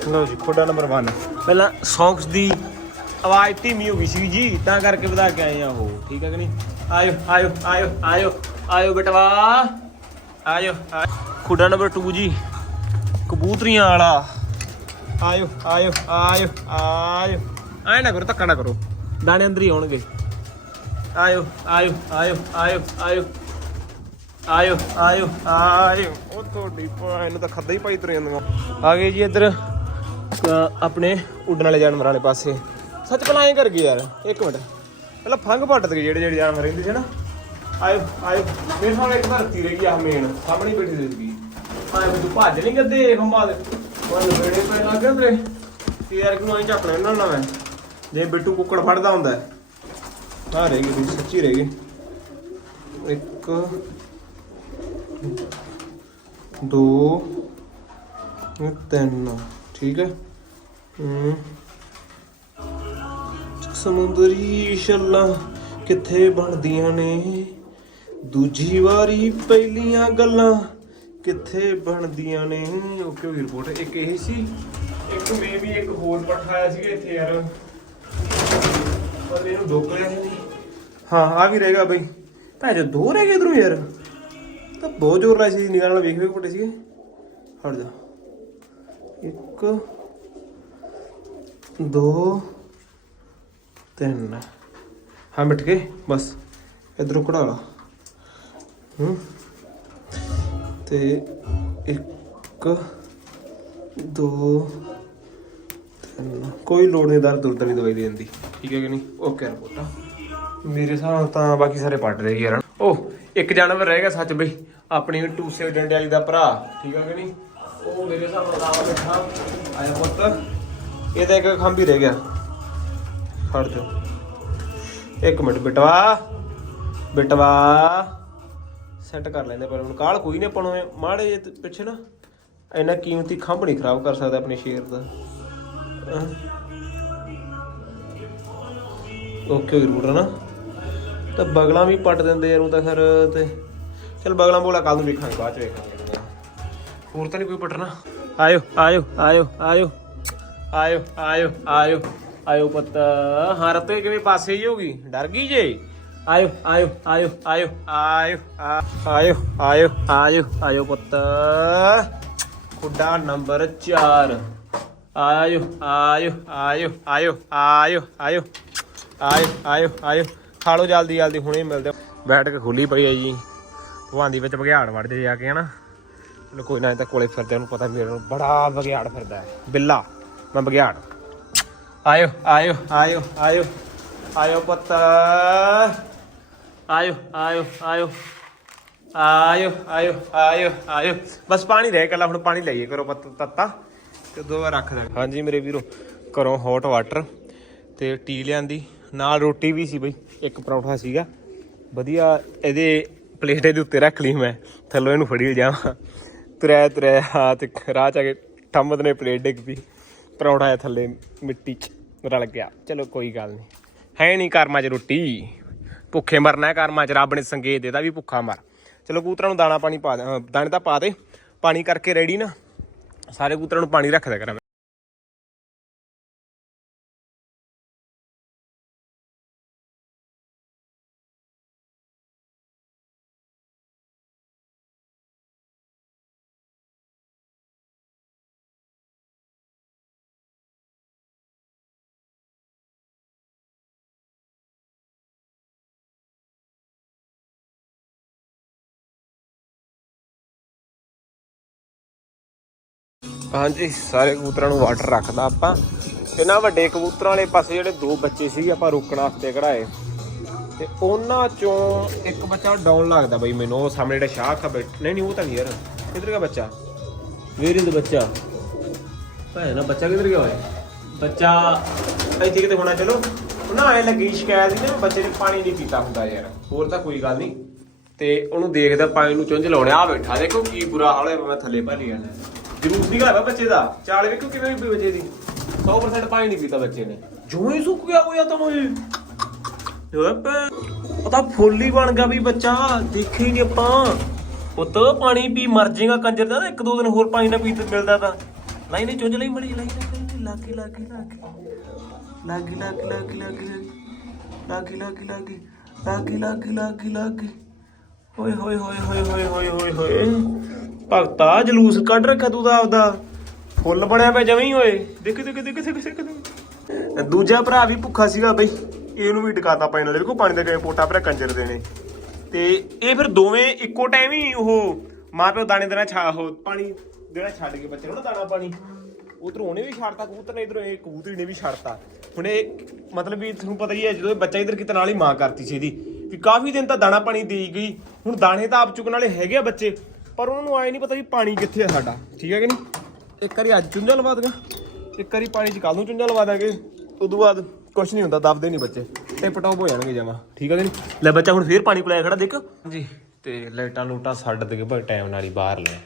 ਲਓ ਜੀ, ਖੁੱਡਾ ਨੰਬਰ 1 ਪਹਿਲਾਂ ਸੌਂਕਸ ਦੀ ਆਵਾਜ਼ ਧੀਮੀ ਹੋ ਗਈ ਸੀ ਜੀ, ਤਾਂ ਕਰਕੇ ਵਧਾ ਕੇ ਆਏ ਆ ਉਹ, ਠੀਕ ਹੈ ਕਿ ਨਹੀਂ? ਆਇਓ ਆਇਓ ਆਇਓ ਆਇਓ ਆਇਓ ਬਟਵਾ ਆਇਓ ਆ- ਖੁੱਡਾ ਨੰਬਰ 2 ਜੀ। ਕਬੂਤਰੀਆਂ ਵਾਲਾ। ਆਇਓ ਆਇਓ ਆਇਓ ਆਇਓ ਆਏ ਨਾ ਕਰੋ ਧੱਕਾ ਨਾ ਕਰੋ। ਦਾਣੇ ਅੰਦਰ ਹੀ ਆਉਣਗੇ। ਆਇਓ ਆਇਓ ਆਇਓ ਆਇਓ ਆਇਓ ਆਇਓ ਆਇਓ ਆਇਓ ਉਹ ਤੁਹਾਡੀ ਭਾ ਇਹਨੂੰ ਤਾਂ ਖੱਦਾ ਹੀ ਪਾਈ ਤੁਰ ਜਾਂਦੀਆਂ ਆ ਗਏ ਜੀ ਇੱਧਰ ਅ, ਆਪਣੇ ਉੱਡਣ ਵਾਲੇ ਜਾਨਵਰਾਂ ਵਾਲੇ ਪਾਸੇ। ਸੱਚ ਪਹਿਲਾਂ ਐਂ ਕਰ ਗਏ ਯਾਰ ਇੱਕ ਮਿੰਟ। ਪਹਿਲਾਂ ਫੰਗ ਪੱਟ ਦੇ ਜਿਹੜੇ ਜਿਹੜੇ ਜਾਨਵਰ ਰਹਿੰਦੇ ਸੀ ਨਾ। ਆਇਓ ਆਇਓ। ਮੇਰੇ ਨਾਲ ਇੱਕ ਧਰਤੀ ਰਹੀ ਆ ਮੇਨ ਸਾਹਮਣੇ ਹੀ ਬੈਠੀ ਸੀ ਆਏ ਤੂੰ ਭੱਜ ਨਹੀਂ ਕਰਦੇ ਖੰਭਾ ਦੇ। ਉਹ ਲਵੇੜੇ ਪੈ ਲੱਗ ਗਏ ਤੇ ਤੇ ਯਾਰ ਕਿਉਂ ਐਂ ਝੱਕਣਾ ਇਹਨਾਂ ਨਾਲ ਮੈਂ? ਜੇ ਬਿੱਟੂ ਕੁੱਕੜ ਫੜਦਾ ਹੁੰਦਾ ਆ ਰਹਿ ਗਈ ਤੁਸੀਂ ਸੱਚੀ ਰਹਿ ਗਈ। ਇੱਕ, ਦੋ ਤਿੰਨ, ਠੀਕ ਹੈ। ਹੂੰ। ਸਮੁੰਦਰੀ ਛੱਲਾਂ ਕਿੱਥੇ ਬਣਦੀਆਂ ਨੇ? ਦੂਜੀ ਵਾਰੀ ਪਹਿਲੀਆਂ ਗੱਲਾਂ ਕਿੱਥੇ ਬਣਦੀਆਂ ਨੇ? ਓਕੇ ਵੀ ਰਿਪੋਰਟ ਇੱਕ ਇਹ ਸੀ। ਇੱਕ ਮੇਬੀ ਇੱਕ ਹੋਰ ਪਠਾਇਆ ਸੀਗਾ ਇੱਥੇ ਯਾਰ। ਪਰ ਇਹਨੂੰ ਡੋਕ ਲਿਆ ਨਹੀਂ ਹਾਂ ਆ ਵੀ ਰਹੇਗਾ ਬਈ। ਭੈ ਜੋ ਦੋ ਰਹਿ ਗਏ ਇਧਰੋਂ ਯਾਰ। ਤਾਂ ਬਹੁਤ ਜ਼ੋਰ ਲਾਈ ਸੀ, ਨਿਗਾਹ ਨਾਲ ਵੇਖ ਵੇਖ ਫੁੱਟੇ ਸੀਗੇ। ਹਟ ਜਾ। ਇੱਕ, ਦੋ, ਤਿੰਨ। ਹਾਂ, ਮਿਟ ਗਏ। ਬਸ, ਇਧਰੋਂ ਕਢਾ ਲਾ। ਹੂੰ। ਤੇ ਇੱਕ ਦੋ ਤਿੰਨ। ਕੋਈ ਲੋੜ ਨਹੀਂ ਦਰਦ ਦੁਰਦ ਦੀ ਦਵਾਈ ਦੇਣ ਦੀ ਠੀਕ ਹੈ ਕਿ ਨਹੀਂ? ਓਕੇ ਰਿਪੋਰਟਾ। ਮੇਰੇ ਹਿਸਾਬ ਨਾਲ ਤਾਂ ਬਾਕੀ ਸਾਰੇ ਪੜ ਰਹੇ ਯਾਰ। ਉਹ ਇੱਕ ਜਾਨਵਰ ਰਹਿ ਗਿਆ ਸੱਚ ਬਈ। ਆਪਣੀ ਟੂਸੇ ਡੰਡੇ ਵਾਲੀ ਦਾ ਭਰਾ। ਠੀਕ ਹੈ ਕਿ ਨਹੀਂ? ਉਹ ਮੇਰੇ ਹਿਸਾਬ ਨਾਲ ਆਵਾ ਬੈਠਾ ਆਇਆ ਪੁੱਤ। ਇਹਦਾ ਇੱਕ ਖੰਭ ਹੀ ਰਹਿ ਗਿਆ। ਫੜ ਜਾ। ਇੱਕ ਮਿੰਟ ਬਿਟਵਾ। ਬਿਟਵਾ। ਸੈੱਟ ਕਰ ਲੈਂਦੇ ਪਰ ਹੁਣ ਕਾਲ ਕੋਈ ਨਹੀਂ ਪਣੋ ਮਾੜੇ ਜਿਹੇ ਪਿੱਛੇ ਨਾ ਇੰਨਾ ਕੀਮਤੀ ਖੰਭ ਨਹੀਂ ਖਰਾਬ ਕਰ ਸਕਦਾ ਆਪਣੇ ਸ਼ੇਰ ਦਾ। ਓਕੇ ਰਿਪੋਰਟਰ ਨਾ। ਤਾਂ ਬਗਲਾਂ ਵੀ ਪੱਟ ਦਿੰਦੇ ਯਾਰ, ਉਹ ਤਾਂ ਫਿਰ ਤੇ ਚਲ ਬਗਲਾਂ ਬੋਲਾ ਕੱਲ ਨੂੰ ਵੇਖਾਂਗੇ, ਬਾਅਦ ਚ ਵੇਖਾਂਗੇ ਹੋਰ ਤਾਂ ਨਹੀਂ ਕੋਈ ਪਟਣਾ ਆਇਓ ਆਇਓ ਆਇਓ ਆਇਓ। ਆਇਓ ਆਇਓ ਆਇਓ ਆਇਓ ਪੁੱਤ। ਹਾਂ, ਰਤੇ ਕਿਵੇਂ ਪਾਸੇ ਹੀ ਹੋਗੀ ਡਰ ਗਈ ਜੇ? ਆਇਓ ਆਇਓ ਆਇਓ ਆਇਓ ਆਇਓ ਆਇਓ ਆਇਓ ਆਇਓ ਆਇਓ ਪੁੱਤ ਖੁੱਡਾ ਨੰਬਰ 4 ਆਇਓ ਆਇਓ ਆਇਓ ਆਇਓ ਆਇਓ ਆਇਓ ਆਇਓ ਆਇਓ ਆਇਓ ਖਾ ਲਓ ਜਲਦੀ ਜਲਦੀ ਹੁਣੇ ਮਿਲਦੇ। ਬੈਠ ਕੇ ਖੁੱਲੀ ਪਈ ਹੈ ਜੀ ਭਵਾਂਦੀ ਵਿੱਚ ਬਘਿਆੜ ਵੜ ਜੇ ਜਾ ਕੇ ਹਨਾ ਚਲੋ ਕੋਈ ਨਾ ਇਹ ਤਾਂ ਕੋਲੇ ਫਿਰਦੇ ਉਹਨੂੰ ਪਤਾ ਮੇਰੇ ਨੂੰ ਬੜਾ ਬਘਿਆੜ ਫਿਰਦਾ ਹੈ ਬਿੱਲਾ ਮੈਂ ਬਘਿਆੜ ਆਇਓ ਆਇਓ ਆਇਓ ਆਇਓ ਆਇਓ ਪੁੱਤ ਆਇਓ ਆਇਓ ਆਇਓ। ਆਇਓ ਆਇਓ ਆਇਓ ਆਇਓ। ਬਸ ਪਾਣੀ ਰਹਿ ਕੱਲਾ, ਹੁਣ ਪਾਣੀ ਲਈਏ ਕਰੋ ਪੱਤ ਤੱਤਾ ਤੇ ਦੋ ਵਾਰ ਰੱਖ ਦੇ ਹਾਂਜੀ ਮੇਰੇ ਵੀਰੋ, ਘਰੋਂ ਹੌਟ ਵਾਟਰ ਤੇ ਟੀ ਲਿਆਂਦੀ। ਨਾਲ ਰੋਟੀ ਵੀ ਸੀ ਬਈ, ਇੱਕ ਪਰੌਂਠਾ ਸੀਗਾ। ਵਧੀਆ, ਇਹਦੇ ਪਲੇਟ ਦੇ ਉੱਤੇ ਰੱਖ ਲਈ ਮੈਂ, ਥੱਲੋਂ ਇਹਨੂੰ ਫੜੀ ਜਾਵਾਂ ਤੁਰਿਆ ਤੁਰਿਆ, ਹਾਂ, ਤੇ ਰਾਹ ਚ ਆ ਕੇ ਠੰਮਦ ਨੇ ਪਲੇਟ ਡਿੱਗ ਪਈ। ਪਰੌਂਠਾ ਜਿਹਾ ਥੱਲੇ ਮਿੱਟੀ ਚ ਰਲ ਗਿਆ। ਚਲੋ ਕੋਈ ਗੱਲ ਨਹੀਂ ਹੈ ਨਹੀਂ ਕਰਮਾਂ 'ਚ ਰੋਟੀ। ਭੁੱਖੇ ਮਰਨਾ ਹੈ, ਕਰਮਾਂ 'ਚ ਰੱਬ ਨੇ ਸੰਕੇਤ ਦੇਦਾ ਵੀ ਭੁੱਖਾ ਮਰ। ਚਲੋ ਕੂਤਰਾਂ ਨੂੰ ਦਾਣਾ ਪਾਣੀ ਪਾ ਦੇ ਦਾਣੇ ਤਾਂ ਪਾ ਦੇ, ਪਾਣੀ ਕਰਕੇ ਰੈਡੀ ਨਾ, ਸਾਰੇ ਕੂਤਰਾਂ ਨੂੰ ਪਾਣੀ ਰੱਖ ਦਿਆ ਕਰਾਂ। ਹਾਂਜੀ, ਸਾਰੇ ਕਬੂਤਰਾਂ ਨੂੰ ਵਾਟਰ ਰੱਖਦਾ ਆਪਾਂ। ਤੇ ਨਾ ਵੱਡੇ ਕਬੂਤਰਾਂ ਵਾਲੇ ਪਾਸੇ ਜਿਹੜੇ ਦੋ ਬੱਚੇ ਸੀ, ਆਪਾਂ ਰੋਕਣ ਵਾਸਤੇ ਕਢਾਏ। ਤੇ ਉਹਨਾਂ ਚੋਂ ਇੱਕ ਬੱਚਾ ਡਾਊਨ ਲੱਗਦਾ ਬਈ ਮੈਨੂੰ, ਉਹ ਸਾਹਮਣੇ ਜਿਹੜਾ ਸ਼ਾਖ ਆ ਬੈਠ ਨਹੀਂ ਨਹੀਂ, ਉਹ ਤਾਂ ਨਹੀਂ ਯਾਰ। ਕਿੱਧਰ ਗਿਆ ਬੱਚਾ? ਵੇਰ ਇਜ਼ ਬੱਚਾ? ਭਾਈ ਨਾ ਬੱਚਾ ਕਿੱਧਰ ਗਿਆ ਹੋਇਆ ਬੱਚਾ ਇੱਥੇ ਕਿਤੇ ਹੋਣਾ, ਚਲੋ। ਉਹ ਨਾ ਐ ਲੱਗੀ ਸ਼ਿਕਾਇਤ ਸੀ ਨਾ, ਬੱਚੇ ਨੇ ਪਾਣੀ ਨਹੀਂ ਪੀਤਾ ਹੁੰਦਾ ਯਾਰ। ਹੋਰ ਤਾਂ ਕੋਈ ਗੱਲ ਨਹੀਂ। ਤੇ ਉਹਨੂੰ ਦੇਖਦਾ ਪਾਣੀ ਨੂੰ ਚੁੰਝ ਲਾਉਣੇ। ਆ ਬੈਠਾ, ਦੇਖੋ ਕੀ ਬੁਰਾ ਹਾਲ ਹੋਇਆ, ਮੈਂ ਥੱਲੇ ਭੱਜ ਗਿਆ। ਜਰੂਰ ਨਹੀਂ ਵਾ ਬੱਚੇ ਦਾ। ਚਾਲ ਵੇਖੋ ਕਿਵੇਂ ਵੀ ਬੱਚੇ ਦੀ। 100% ਪਾਣੀ ਨਹੀਂ ਪੀਤਾ ਬੱਚੇ ਨੇ। ਜੋ ਹੀ ਸੁੱਕ ਗਿਆ ਹੋਇਆ ਤਾਂ ਓਏ ਉਹ ਤਾਂ ਫੁੱਲ ਬਣ ਗਿਆ ਵੀ ਬੱਚਾ ਦੇਖੇ ਨਹੀਂ ਆਪਾਂ। ਪੁੱਤ ਪਾਣੀ ਪੀ ਮਰ ਜਾਏਗਾ ਕੰਜਰ ਦਾ ਇੱਕ ਦੋ ਦਿਨ ਹੋਰ ਪਾਣੀ ਨਾ ਪੀ ਤੇ ਮਿਲਦਾ ਤਾਂ। ਨਹੀਂ ਨਹੀਂ ਚੁੰਝ ਲਈ ਮੜੀ ਲਈ ਲਾਗੀ ਲਾਗੀ। ਲਾਗੀ ਲਾਗੀ ਲਾਗੀ ਲਾਗੀ ਲਾਗੀ ਲਾਗੀ ਲਾਗੀ। ਲਾਗੀ ਲਾਗੀ ਲਾਗੀ ਲਾਗੀ। ਓਏ ਹੋਏ ਹੋਏ ਹੋਏ ਹੋਏ ਹੋਏ ਹੋਏ ਹੋਏ। ਭਗਤਾ ਜਲੂਸ ਕੱਢ ਰੱਖਿਆ ਤੂੰ ਤਾਂ ਆਪਦਾ। ਫੁੱਲ ਬਣਿਆ ਪਿਆ ਜਵੇਂ ਹੀ ਹੋਏ ਦੇਖ ਦੇਖ ਦੇਖ ਦੇਖ ਦੇਖ ਦੂਜਾ ਭਰਾ ਵੀ ਭੁੱਖਾ ਸੀਗਾ ਬਈ। ਇਹਨੂੰ ਵੀ ਟਿਕਾਤਾ ਪੈਣ ਵਾਲੇ। ਵੇਖੋ ਪਾਣੀ ਦਾ ਕਿਵੇਂ ਪੋਟਾ ਭਰਿਆ ਕੰਜਰ ਦੇ ਨੇ। ਤੇ ਇਹ ਫਿਰ ਦੋਵੇਂ ਇੱਕੋ ਟਾਈਮ ਹੀ ਉਹ ਮਾਂ ਪਿਓ ਦਾਣੇ ਦੇਣਾ ਛਾ ਉਹ ਪਾਣੀ ਦੇਣਾ ਛੱਡ ਕੇ ਬੱਚੇ ਨੂੰ ਨਾ ਦਾਣਾ ਪਾਣੀ। ਉਧਰੋਂ ਉਹਨੇ ਵੀ ਛੱਡਤਾ ਕਬੂਤਰ ਨੇ, ਇਧਰੋਂ ਇਹ ਕਬੂਤਰੀ ਨੇ ਵੀ ਛੱਡਤਾ। ਹੁਣ ਇਹ ਮਤਲਬ ਵੀ ਤੁਹਾਨੂੰ ਪਤਾ ਹੀ ਹੈ, ਜਦੋਂ ਇਹ ਬੱਚਾ ਇਧਰ ਕਿਤੇ ਨਾਲ ਹੀ ਮਾਂ ਕਰਤੀ ਸੀ ਇਹਦੀ। ਵੀ ਕਾਫੀ ਦਿਨ ਤਾਂ ਦਾਣਾ ਪਾਣੀ ਦੇਈ ਗਈ। ਹੁਣ ਦਾਣੇ ਤਾਂ ਆਪ ਚੁੱਕਣ ਵਾਲੇ ਹੈਗੇ ਆ ਬੱਚੇ। ਪਰ ਉਹਨਾਂ ਨੂੰ ਆਏ ਨਹੀਂ ਪਤਾ ਵੀ ਪਾਣੀ ਕਿੱਥੇ ਆ ਸਾਡਾ ਠੀਕ ਹੈ ਕਿ ਨਹੀਂ? ਇੱਕ ਵਾਰੀ ਅੱਜ ਚੁੰਝਾ ਲਵਾ ਦਾਂਗਾ ਇੱਕ ਵਾਰੀ ਪਾਣੀ ਚ ਕੱਲ ਨੂੰ ਚੁੰਝਾ ਲਵਾ ਦਾਂਗੇ ਉਦੋਂ ਬਾਅਦ ਕੁਝ ਨਹੀਂ ਹੁੰਦਾ ਦਬਦੇ ਨਹੀਂ ਬੱਚੇ ਟਿਪ ਟੌਪ ਹੋ ਜਾਣਗੇ ਜਮਾ ਠੀਕ ਹੈ ਕਿ ਨਹੀਂ? ਲੈ ਬੱਚਾ ਹੁਣ ਫੇਰ ਪਾਣੀ ਪਿਲਾਇਆ ਖੜਾ ਦੇਖ। ਜੀ ਤੇ ਲਾਈਟਾਂ ਲੂਟਾਂ ਛੱਡ ਦੇ ਭਾਈ ਟਾਈਮ ਨਾਲ ਹੀ ਬਾਹਰ ਲੈ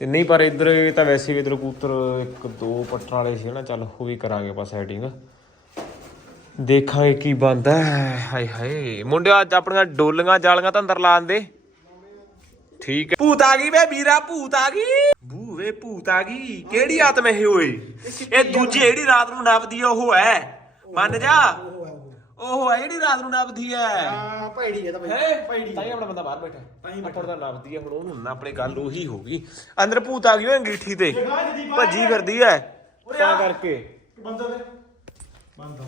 ਤੇ ਨਹੀਂ ਪਰ ਇੱਧਰ ਤਾਂ ਵੈਸੇ ਵੀ ਇੱਧਰ ਕਬੂਤਰ ਇੱਕ ਦੋ ਪੱਟਣ ਵਾਲੇ ਸੀ ਨਾ ਚੱਲ ਉਹ ਵੀ ਕਰਾਂਗੇ ਆਪਾਂ ਸੈਟਿੰਗ ਦੇਖਾਂਗੇ ਕੀ ਬੰਦਾ ਹਾਏ ਹਾਏ ਮੁੰਡਿਆ ਅੱਜ ਆਪਣੀਆਂ ਡੋਲੀਆਂ ਜਾਲੀਆਂ ਤਾਂ ਅੰਦਰ ਲਾਣ ਦੇ ਠੀਕ ਹੈ। ਭੂਤ ਆ ਗਈ ਵੇ ਵੀਰਾ ਭੂਤ ਆ ਗਈ। ਬੂਵੇ ਭੂਤ ਆ ਗਈ। ਕਿਹੜੀ ਆਤਮ ਇਹ ਓਏ? ਇਹ ਦੂਜੀ ਜਿਹੜੀ ਰਾਤ ਨੂੰ ਨੱਪਦੀ ਆ ਉਹ ਹੈ। ਮੰਨ ਜਾ। ਉਹ ਹੈ ਜਿਹੜੀ ਰਾਤ ਨੂੰ ਨੱਪਦੀ ਹੈ। ਹਾਂ ਭੈੜੀ ਹੈ ਤਾਂ ਬਈ। ਭੈੜੀ ਤਾਂ ਹੀ ਆਪਣਾ ਬੰਦਾ ਬਾਹਰ ਬੈਠਾ। ਤਾਂ ਹੀ ਉਹਦਾ ਲੱਭਦੀ ਹੈ ਹੁਣ ਉਹਨੂੰ ਨਾ ਆਪਣੇ ਗੱਲ ਉਹੀ ਹੋ ਗਈ। ਅੰਦਰ ਭੂਤ ਆ ਗਈ ਓਏ ਅੰਗੀਠੀ ਤੇ। ਭੱਜੀ ਫਿਰਦੀ ਹੈ। ਤਾਂ ਕਰਕੇ। ਬੰਦਾ ਤੇ ਬੰਦਾ।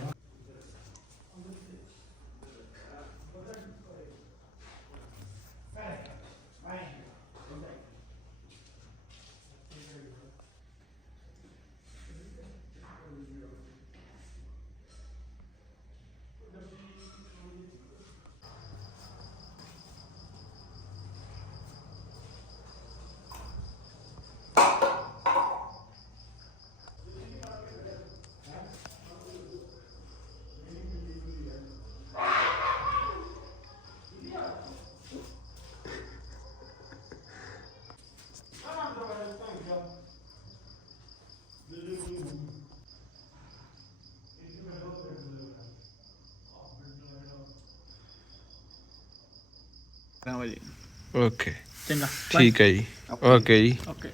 ਓਕੇ ਚੰਗਾ। ਠੀਕ ਹੈ ਜੀ। ਓਕੇ ਜੀ। ਓਕੇ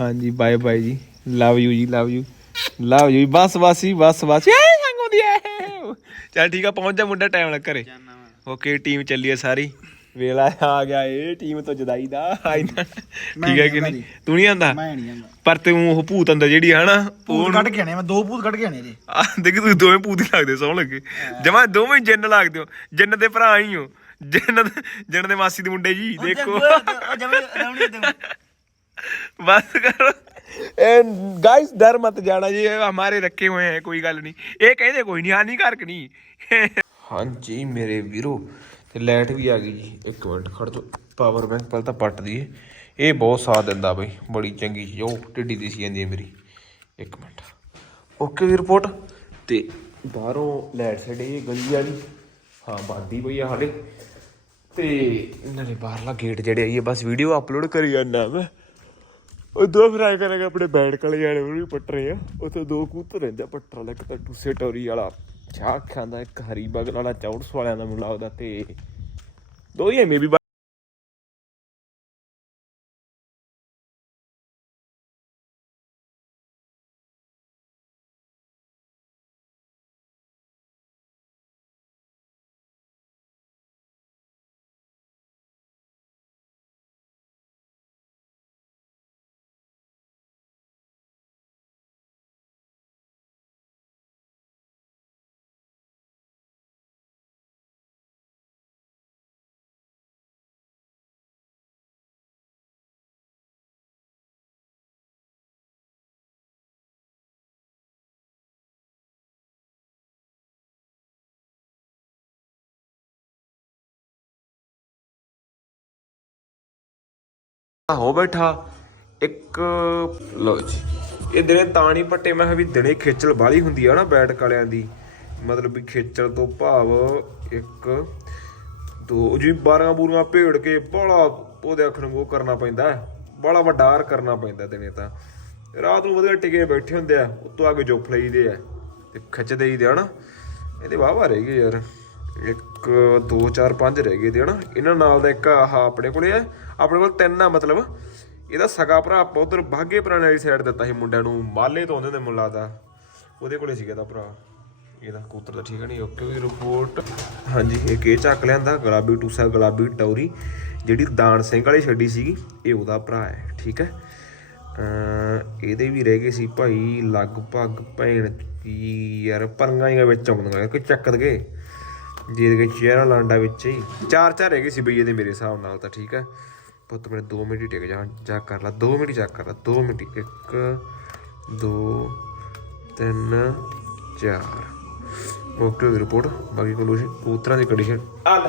ਹਾਂਜੀ ਬਾਏ ਬਾਏ ਜੀ। ਲਵ ਯੂ ਜੀ ਲਵ ਯੂ ਲਵ ਯੂ ਬਸ ਬਸ ਜੀ ਬਸ ਬਸ। ਏ ਸੰਗ ਹੁੰਦੀ ਐ ਚੱਲ ਠੀਕ ਆ ਪਹੁੰਚ ਜਾ ਮੁੰਡਾ ਟਾਈਮ ਲੱਗ ਘਰੇ। ਓਕੇ ਟੀਮ ਚੱਲੀ ਐ ਸਾਰੀ। ਵੇਲਾ ਆ ਗਿਆ ਇਹ ਟੀਮ ਤੋਂ ਜਦਾਈ ਦਾ। ਠੀਕ ਹੈ ਕਿ ਨਹੀਂ? ਤੂੰ ਨਹੀਂ ਆਂਦਾ ਮੈਂ ਨਹੀਂ ਜਾਂਦਾ ਪਰ ਤੂੰ ਉਹ ਭੂਤ ਅੰਦਰ ਜਿਹੜੀ ਹੈ ਨਾ ਭੂਤ ਕੱਢ ਕੇ ਆਣੇ ਮੈਂ ਦੋ ਭੂਤ ਕੱਢ ਕੇ ਆਣੇ ਜੀ। ਆ ਦੇਖ ਤੁਸੀਂ ਦੋਵੇਂ ਭੂਤ ਹੀ ਲੱਗਦੇ ਸੌਣ ਲੱਗੇ। ਜਮਾ ਦੋਵੇਂ ਜਿੰਨ ਲੱਗਦੇ ਹੋ। ਜਿੰਨ ਦੇ ਭਰਾ ਹੀ ਹੋ। ਜਿੰਨ ਦੇ ਜਿੰਨ ਦੇ ਮਾਸੀ ਦੇ ਮੁੰਡੇ ਜੀ ਦੇਖੋ ਉਹ ਜਮੇ ਰਵਣੀ ਦੇ बस करो गाइस डर मत जाना जी ये हमारे रखे हुए हैं कोई गल नहीं ਇਹ ਕਹਿੰਦੇ ਕੋਈ ਨਹੀਂ ਹਾਨੀਕਾਰਕ ਨਹੀਂ ਹਾਂਜੀ ਮੇਰੇ ਵੀਰੋ ਤੇ ਲਾਈਟ ਵੀ ਆ ਗਈ ਜੀ ਇੱਕ ਮਿੰਟ ਖੜ ਜਾ ਪਾਵਰ ਬੈਂਕ ਪਹਿਲਾਂ ਤਾਂ ਪੱਟ ਦਈਏ ਇਹ ਬਹੁਤ ਸਾਥ ਦਿੰਦਾ ਬਈ ਬੜੀ ਚੰਗੀ ਚੀਜ਼ ਉਹ ਢਿੱਡੀ ਦਿਸੀ ਜਾਂਦੀ ਹੈ ਮੇਰੀ ਇੱਕ ਮਿੰਟ ਓਕੇ ਦੀ ਰਿਪੋਰਟ ਤੇ ਬਾਹਰੋਂ ਲਾਈਟ ਸਾਈਡ ਇਹ ਗਲੀ ਵਾਲੀ ਹਾਂ ਬੰਦੀ ਪਈ ਆ ਹਾਲੇ ਤੇ ਇਹਨਾਂ ਬਾਹਰਲਾ ਗੇਟ ਜਿਹੜੇ ਆਈ ਬਸ ਵੀਡੀਓ ਅਪਲੋਡ ਕਰੀ ਜਾਂਦਾ ਮੈਂ। ਉਹ ਦੋ ਫਰਾਈ ਕਰਾਂਗੇ ਆਪਣੇ ਬੈਠ ਕਲੇ ਜਾਣੇ ਉਹ ਵੀ ਪੱਟਰੇ ਆ। ਉੱਥੇ ਦੋ ਕੂਤਰ ਰਹਿੰਦੇ ਆ ਪੱਟਰ ਵਾਲਾ, ਇੱਕ ਤਾਂ ਟੂਸੇ ਟੋਰੀ ਵਾਲਾ, ਚਾਹ ਖਾਂਦਾ, ਇੱਕ ਹਰੀ ਬਗਲ ਵਾਲਾ, ਚੌੜਸ ਵਾਲਿਆਂ ਦਾ ਮੈਨੂੰ ਲੱਗਦਾ ਤੇ ਦੋ ਹੀ ਐਵੇਂ ਵੀ ਹੋ ਬੈਠਾ ਇੱਕ ਲੋ ਜੀ। ਇਹ ਦਿਨੇ ਤਾਂ ਨਹੀਂ ਪੱਟੇ, ਮੈਂ ਕਿਹਾ ਵੀ ਦਿਨੇ ਖੇਚਲ ਬਾਲੀ ਹੁੰਦੀ ਆ ਨਾ ਬੈਠਕ ਵਾਲਿਆਂ ਦੀ। ਮਤਲਬ ਵੀ ਖੇਚਲ ਤੋਂ ਭਾਵ ਇੱਕ, ਦੋ ਜੀ 12 ਬੂਰੀਆਂ ਭੇੜ ਕੇ ਬੜਾ ਉਹਦੇ ਅੱਖ ਨੂੰ ਉਹ ਕਰਨਾ ਪੈਂਦਾ ਬੜਾ ਵੱਡਾਰ ਕਰਨਾ ਪੈਂਦਾ ਦਿਨੇ ਤਾਂ। ਰਾਤ ਨੂੰ ਵਧੀਆ ਟਿਕੇ ਬੈਠੇ ਹੁੰਦੇ ਆ, ਉੱਤੋਂ ਆ ਕੇ ਜੋਫ ਲਈਦੇ ਆ ਤੇ ਖਿੱਚਦੇ ਹੀ ਦੇ ਹਨਾ ਇਹਦੇ ਵਾਵਾ ਰਹਿ ਗਏ ਯਾਰ। ਇੱਕ, ਦੋ, ਚਾਰ, ਪੰਜ ਰਹਿ ਗਏ ਤੇ ਹਨਾ। ਇਹਨਾਂ ਨਾਲ ਦਾ ਇੱਕ ਆਹ ਆਪਣੇ ਕੋਲੇ ਆ। ਆਪਣੇ ਕੋਲ ਤਿੰਨ ਆ ਮਤਲਬ। ਇਹਦਾ ਸਗਾ ਭਰਾ ਆਪਾਂ ਉਧਰ ਬਾਗੇ ਪੁਰਾਣੇ ਵਾਲੀ ਸਾਈਡ ਦਿੱਤਾ ਸੀ ਮੁੰਡਿਆਂ ਨੂੰ। ਮਾਲੇ ਤੋਂ ਆਉਂਦੇ ਹੁੰਦੇ ਮੁੱਲਾ ਦਾ ਉਹਦੇ ਕੋਲੇ ਸੀਗਾ ਦਾ ਭਰਾ। ਇਹਦਾ ਕੂਤਰ ਦਾ ਠੀਕ ਹੈ ਨਹੀਂ, ਓਕੇ ਵੀ ਰਿਪੋਰਟ ਹਾਂਜੀ ਇਹ ਕੇ ਚੱਕ ਲਿਆਂਦਾ, ਗੁਲਾਬੀ ਟੂਸਾ, ਗੁਲਾਬੀ ਟੌਰੀ। ਜਿਹੜੀ ਦਾਨ ਸਿੰਘ ਵਾਲੀ ਛੱਡੀ ਸੀਗੀ, ਇਹ ਉਹਦਾ ਭਰਾ ਹੈ, ਠੀਕ ਹੈ ਅਮ ਇਹਦੇ ਵੀ ਰਹਿ ਗਏ ਸੀ ਭਾਈ ਲਗਭਗ ਭੈਣ ਕੀ ਯਾਰ, ਪਰੰਗਾਂ ਹੀ ਵਿੱਚ ਆਉਂਦੀਆਂ ਕਿ ਚੱਕਦ ਗਏ ਜਿਹਦੇ ਕੇ ਚਿਹਰਾ ਲਾਂਡਾ ਵਿੱਚ ਹੀ। ਚਾਰ ਚਾਰ ਰਹਿ ਗਏ ਸੀ ਬਈ ਇਹਦੇ ਮੇਰੇ ਹਿਸਾਬ ਨਾਲ ਤਾਂ ਠੀਕ ਹੈ? ਪੁੱਤ ਮੇਰੇ 2 ਮਿੰਟ ਹੀ ਟਿਕ ਜਾ ਚੈੱਕ ਕਰ ਲਾ 2 ਮਿੰਟ ਚੈੱਕ ਕਰ ਲਾ 2 ਮਿੰਟ 1 2 3 4 ਓਕੇ ਦੀ ਰਿਪੋਰਟ ਬਾਕੀ ਕੰਡੀਸ਼ਨ ਕੂਤਰਾਂ ਦੀ ਕੰਡੀਸ਼ਨ ਆਲ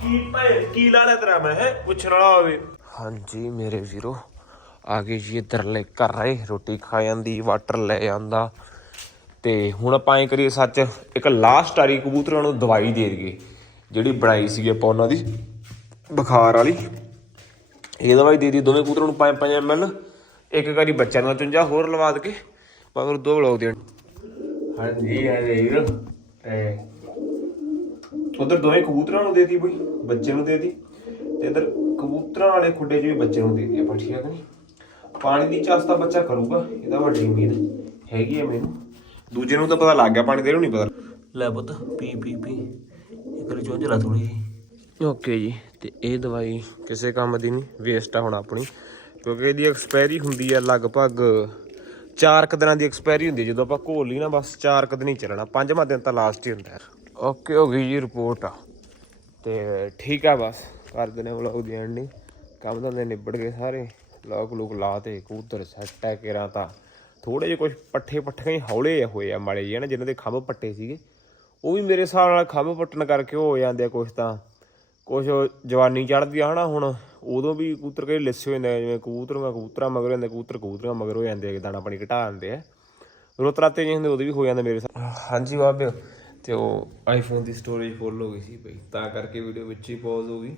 ਕੀ ਭਾਈ ਕੀ ਲਾ ਲਿਆ ਤੇਰਾ ਮੈਂ ਹੈ? ਪੁੱਛਣ ਵਾਲਾ ਹੋਵੇ। ਹਾਂਜੀ ਮੇਰੇ ਵੀਰੋ ਆ ਗਏ ਜੀ ਇੱਧਰ ਲੈ ਕਰ ਰਹੇ ਰੋਟੀ ਖਾ ਜਾਂਦੀ ਵਾਟਰ ਲੈ ਜਾਂਦਾ। ਤੇ ਹੁਣ ਆਪਾਂ ਐ ਕਰੀਏ ਸੱਚ, ਇੱਕ ਲਾਸਟ ਵਾਰੀ ਕਬੂਤਰਾਂ ਨੂੰ ਦਵਾਈ ਦੇ ਦਈਏ। ਜਿਹੜੀ ਬਣਾਈ ਸੀਗੀ ਆਪਾਂ ਉਹਨਾਂ ਦੀ, ਬੁਖਾਰ ਵਾਲੀ। ਇਹ ਦਵਾਈ ਦੇ ਦੀ ਦੋਵੇਂ ਕਬੂਤਰਾਂ ਨੂੰ 5-5 ml ਇੱਕ ਵਾਰੀ ਬੱਚਿਆਂ ਨੂੰ ਚੁੰਝਾ, ਹੋਰ ਲਵਾ ਦੇ ਕੇ ਮਗਰ ਦੋ ਬਲੌਗ ਦੇਣ। ਹਾਂਜੀ ਹਾਂਜੀ ਵੀਰ। ਤੇ ਉਧਰ ਦੋਵੇਂ ਕਬੂਤਰਾਂ ਨੂੰ ਦੇਤੀ ਬਈ, ਬੱਚੇ ਨੂੰ ਦੇਤੀ ਤੇ ਇਧਰ ਕਬੂਤਰਾਂ ਵਾਲੇ ਖੁੱਡੇ 'ਚ ਵੀ ਬੱਚੇ ਨੂੰ ਦੇਤੀ ਆਪਾਂ, ਠੀਕ ਹੈ ਕਿ ਨਹੀਂ? ਪਾਣੀ ਦੀ ਚਾਸ ਤਾਂ ਬੱਚਾ ਕਰੂਗਾ ਇਹਦਾ ਵੱਡੀ ਉਮੀਦ ਹੈਗੀ ਹੈ ਮੈਨੂੰ। ਦੂਜੇ ਨੂੰ ਤਾਂ ਪਤਾ ਲੱਗ ਗਿਆ ਪਾਣੀ ਦੇ ਨੂੰ ਨਹੀਂ ਪਤਾ। ਲੈ ਪੁੱਤ ਪੀ ਪੀ ਪੀ। ਇੱਕ ਰੀ ਚੁੰਝ ਲਾ ਥੋੜੀ ਜੀ ਓਕੇ ਜੀ ਤੇ ਇਹ ਦਵਾਈ ਕਿਸੇ ਕੰਮ ਦੀ ਨਹੀਂ ਵੇਸਟ ਆ ਹੁਣ ਆਪਣੀ। ਕਿਉਂਕਿ ਇਹਦੀ ਐਕਸਪਾਇਰੀ ਹੁੰਦੀ ਹੈ ਲਗਭਗ 4 ਕੁ ਦਿਨਾਂ ਦੀ ਐਕਸਪਾਇਰੀ ਹੁੰਦੀ ਜਦੋਂ ਆਪਾਂ ਘੋਲ ਲਈ ਨਾ ਬਸ 4 ਕੁ ਦਿਨ ਹੀ ਚੱਲਣਾ। ਪੰਜਵਾਂ ਦਿਨ ਤਾਂ ਲਾਸਟ ਹੀ ਹੁੰਦਾ। ਓਕੇ ਹੋ ਗਈ ਜੀ ਰਿਪੋਰਟ ਆ। ਤੇ ਠੀਕ ਆ ਬਸ ਕਰ ਦਿੰਦੇ ਵਲੌਗ ਦੀ ਐਂਡਿੰਗ ਕੰਮ ਧੰਦੇ ਨਿਬੜ ਗਏ ਸਾਰੇ। ਲੋਕ ਲੋਕ ਲਾ ਤੇ ਕਬੂਤਰ ਸੈੱਟ ਹੈ ਕਿਰਾਂ ਤਾਂ। ਥੋੜੇ ਜਿਹੇ ਕੁਝ ਪੱਠੇ ਪੱਠੇ ਹੀ ਹੌਲੇ ਹੋਏ ਆ ਮਾੜੇ ਜਿਹੇ ਨਾ ਜਿਨ੍ਹਾਂ ਦੇ ਖੰਭ ਪੱਟੇ ਸੀਗੇ। ਉਹ ਵੀ ਮੇਰੇ ਹਿਸਾਬ ਨਾਲ ਖੰਭ ਪੱਟਣ ਕਰਕੇ ਹੋ ਜਾਂਦੇ ਆ ਕੁਝ ਤਾਂ। ਕੁਝ ਜਵਾਨੀ ਚੜਦੀ ਆ ਹਨਾ ਹੁਣ ਉਦੋਂ ਵੀ ਕਬੂਤਰ ਕਈ ਲਿੱਸੇ ਹੋ ਜਾਂਦੇ ਆ, ਜਿਵੇਂ ਕਬੂਤਰਾਂ ਕਬੂਤਰਾਂ ਮਗਰ ਹੋ ਜਾਂਦੇ ਕਬੂਤਰ ਕਬੂਤਰਾਂ ਮਗਰ ਹੋ ਜਾਂਦੇ ਆ ਦਾਣਾ ਪਾਣੀ ਘਟਾ ਦਿੰਦੇ ਆ। ਰੁੱਤ ਜਿਹੇ ਹੁੰਦੇ ਉਦੋਂ ਵੀ ਹੋ ਜਾਂਦੇ ਮੇਰੇ ਹਿਸਾਬ ਹਾਂਜੀ ਬਾਬੇ ਤੇ ਉਹ ਆਈਫੋਨ ਦੀ ਸਟੋਰੇਜ ਫੁੱਲ ਹੋ ਗਈ ਸੀ ਬਈ ਤਾਂ ਕਰਕੇ ਵੀਡੀਓ ਵਿੱਚ ਹੀ ਪੌਜ਼ ਹੋ ਗਈ।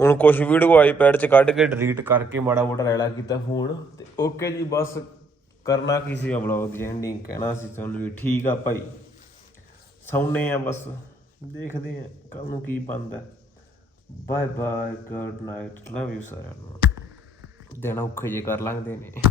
ਹੁਣ ਕੁਝ ਵੀਡੀਓ ਆਈਪੈਡ 'ਚ ਕੱਢ ਕੇ ਡਿਲੀਟ ਕਰਕੇ ਮਾੜਾ ਮੋਟਾ ਰੈਲਾ ਕੀਤਾ ਫੋਨ ਤੇ ਓਕੇ ਜੀ ਬਸ ਕਰਨਾ ਕੀ ਸੀ ਵਲੌਗ ਦੀ ਐਂਡਿੰਗ ਕਹਿਣਾ ਸੀ ਤੁਹਾਨੂੰ ਵੀ ਠੀਕ ਆ ਭਾਈ। ਸੌਣੇ ਆ ਬਸ, ਦੇਖਦੇ ਆ ਕੱਲ ਨੂੰ ਕੀ ਬਣਦਾ। Bye bye good night love you ਸਾਰਿਆਂ ਨੂੰ। ਦਿਨ ਔਖੇ ਜੇ ਕਰ ਲੰਘਦੇ ਨੇ।